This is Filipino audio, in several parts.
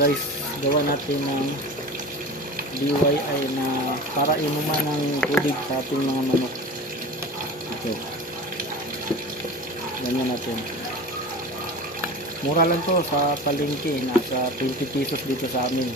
guys, gawa natin ng DIY na para inuman ng tubig sa ating mga manok. Ito. Ganyan natin. Mura lang to sa palengke, nasa 20 pesos dito sa amin.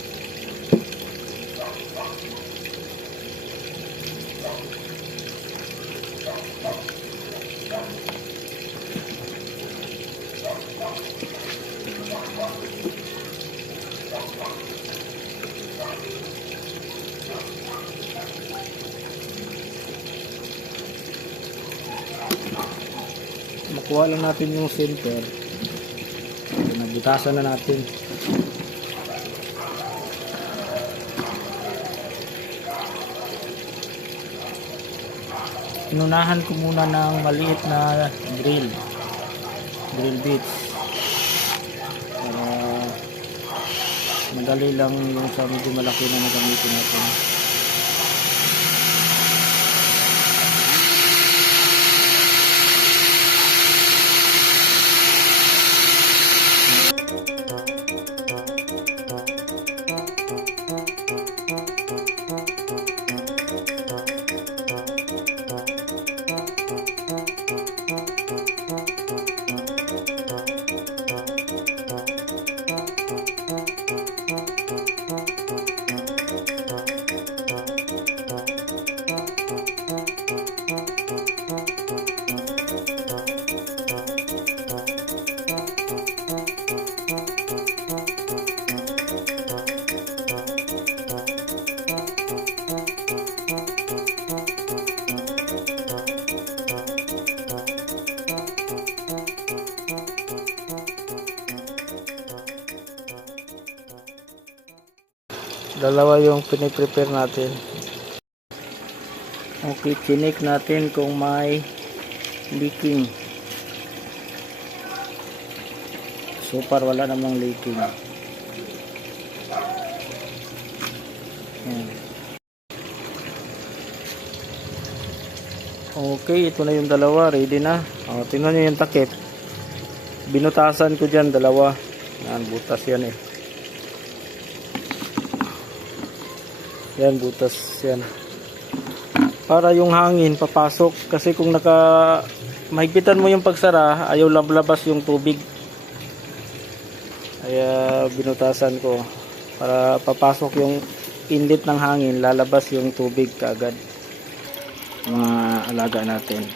Makuha lang natin yung center. Nabutasan na natin. Inunahan ko muna ng maliit na drill bits para madali lang yung sa medyo malaki na nagamitin natin. Dalawa yung piniprepare natin. Okay, chinik natin kung may leaking. So far wala namang leaking. Yan. Okay, ito na yung dalawa, ready na. Tingnan nyo yung takip. Binutasan ko dyan dalawa. Yan, butas yan eh. Yan, butas yan. Para yung hangin papasok. Kasi kung mahigpitan mo yung pagsara, ayaw labas yung tubig. Kaya binutasan ko. Para papasok yung inlet ng hangin, lalabas yung tubig kaagad. Mga alaga natin.